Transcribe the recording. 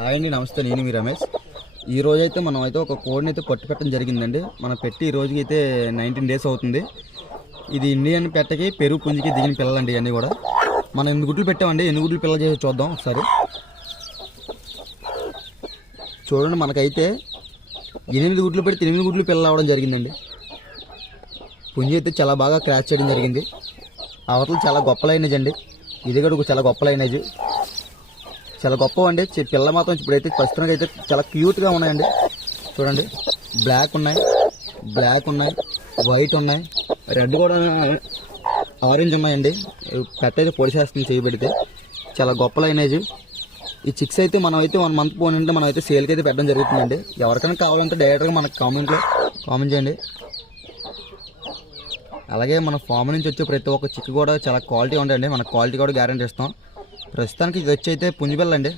Hi అండి, నమస్తే. నేను మీ రమేష్. ఈ రోజు అయితే మనం అయితే ఒక కోడిని అయితే పట్టు పెట్టడం జరిగిందండి. మనం పెట్టి ఈ రోజుకి అయితే 19 డేస్ అవుతుంది. ఇది ఇండియన్ పెట్టకి పెరుగు పుంజికి దిగిన పిల్లలండి. ఇవన్నీ కూడా మనం 8 గుడ్లు పెట్టామండి. 8 గుడ్లు పిల్లలు చేసి చూద్దాం ఒకసారి. చూడండి, మనకైతే 8 గుడ్లు పెడితే 8 గుడ్లు పిల్లలు అవ్వడం జరిగిందండి. పుంజి అయితే చాలా బాగా క్రాచ్ చేయడం జరిగింది. అవతలు చాలా గొప్ప లైనేజ్ అండి. ఇది కూడా చాలా గొప్ప లైనేజ్, చాలా గొప్ప అండి. పిల్ల మాత్రం ఇప్పుడైతే ప్రస్తుతానికి అయితే చాలా క్యూట్గా ఉన్నాయండి. చూడండి, బ్లాక్ ఉన్నాయి, వైట్ ఉన్నాయి, రెడ్ కూడా, ఆరెంజ్ ఉన్నాయండి. కట్ అయితే పొడిసేస్తుంది చేయబెడితే. చాలా గొప్ప లైనేజ్. ఈ చిక్స్ అయితే మనం అయితే 1 మంత్ పోనంటే మనం అయితే సేల్కి అయితే పెట్టడం జరుగుతుందండి. ఎవరికైనా కావాలంటే డైరెక్ట్గా మనకు కామెంట్ చేయండి. అలాగే మన ఫామ్ నుంచి వచ్చే ప్రతి ఒక్క చిక్కు కూడా చాలా క్వాలిటీ ఉంటాయండి. మన క్వాలిటీ కూడా గ్యారెంటీ ఇస్తాం. ప్రస్తుతానికి ఇది వచ్చి అయితే పుంజిపిల్ల అండి.